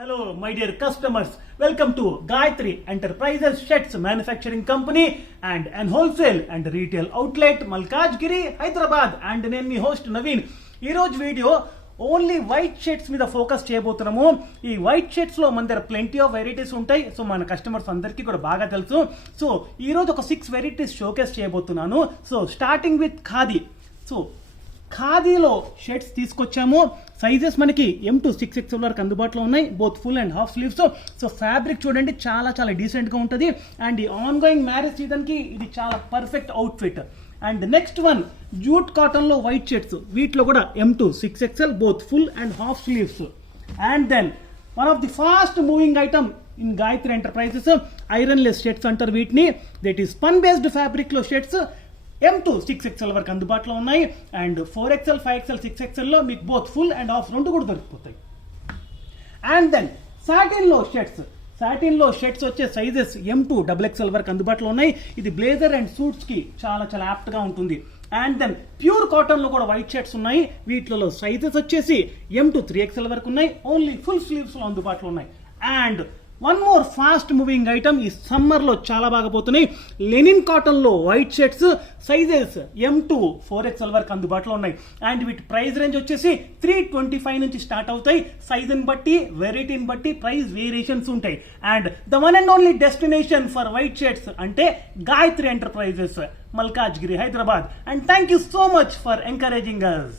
Hello, my dear customers. Welcome to Gayatri Enterprises Sheds Manufacturing Company and wholesale and retail outlet Malkajgiri, Hyderabad. And నేను మీ host Naveen. ఈ రోజు video only white shades మీద focus చేయబోతున్నాము. ఈ white shades లో మన దగ్గర ప్లెంటీ ఆఫ్ వెరైటీస్ ఉంటాయి. సో మన కస్టమర్స్ అందరికీ కూడా బాగా తెలుసు. సో ఈ రోజు ఒక 6 వెరైటీస్ షోకేస్ చేయబోతున్నాను. So starting with khadi. So ఖాదీలో షర్ట్స్ తీసుకొచ్చాము. సైజెస్ మనకి M to 6XL వరకు అందుబాటులో ఉన్నాయి, both full and half sleeves. So fabric చూడండి చాలా చాలా డీసెంట్గా ఉంటుంది. అండ్ ఈ ఆన్ గోయింగ్ మ్యారేజ్ సీజన్కి ఇది చాలా perfect outfit. And next one jute కాటన్లో వైట్ షర్ట్స్, వీటిలో కూడా M to 6XL both full and half sleeves. And then one of the fast moving item in Gayatri Enterprises ironless shirts అంటారు వీటిని. That ఈ spun based ఫ్యాబ్రిక్లో shirts M to 6XL వరకు అందుబాటులో ఉన్నాయి. అండ్ 4XL, 5XL, 6XLలో మీకు both full and half రెండు కూడా దొరికిపోతాయి. అండ్ దెన్ సాటిన్లో షర్ట్స్ వచ్చే సైజెస్ M to XXL వరకు అందుబాటులో ఉన్నాయి. ఇది బ్లేజర్ అండ్ సూట్స్కి చాలా చాలా యాప్ట్గా ఉంటుంది. అండ్ దెన్ ప్యూర్ కాటన్లో కూడా వైట్ షర్ట్స్ ఉన్నాయి. వీటిలో సైజెస్ వచ్చేసి M to 3XL వరకు ఉన్నాయి. ఓన్లీ ఫుల్ స్లీవ్స్లో అందుబాటులో ఉన్నాయి. And one more fast moving item ఈ సమ్మర్లో చాలా బాగా పోతున్నాయి. లెనిన్ కాటన్లో white shirts sizes M to 4XL వరకు అందుబాటులో ఉన్నాయి. అండ్ వీటి ప్రైస్ రేంజ్ వచ్చేసి 325 నుంచి స్టార్ట్ అవుతాయి. సైజుని బట్టి వెరైటీని బట్టి ప్రైస్ వేరియేషన్స్ ఉంటాయి. And the one and only destination for white shirts అంటే Gayathri Enterprises, Malkajgiri, Hyderabad. And thank you so much for encouraging us.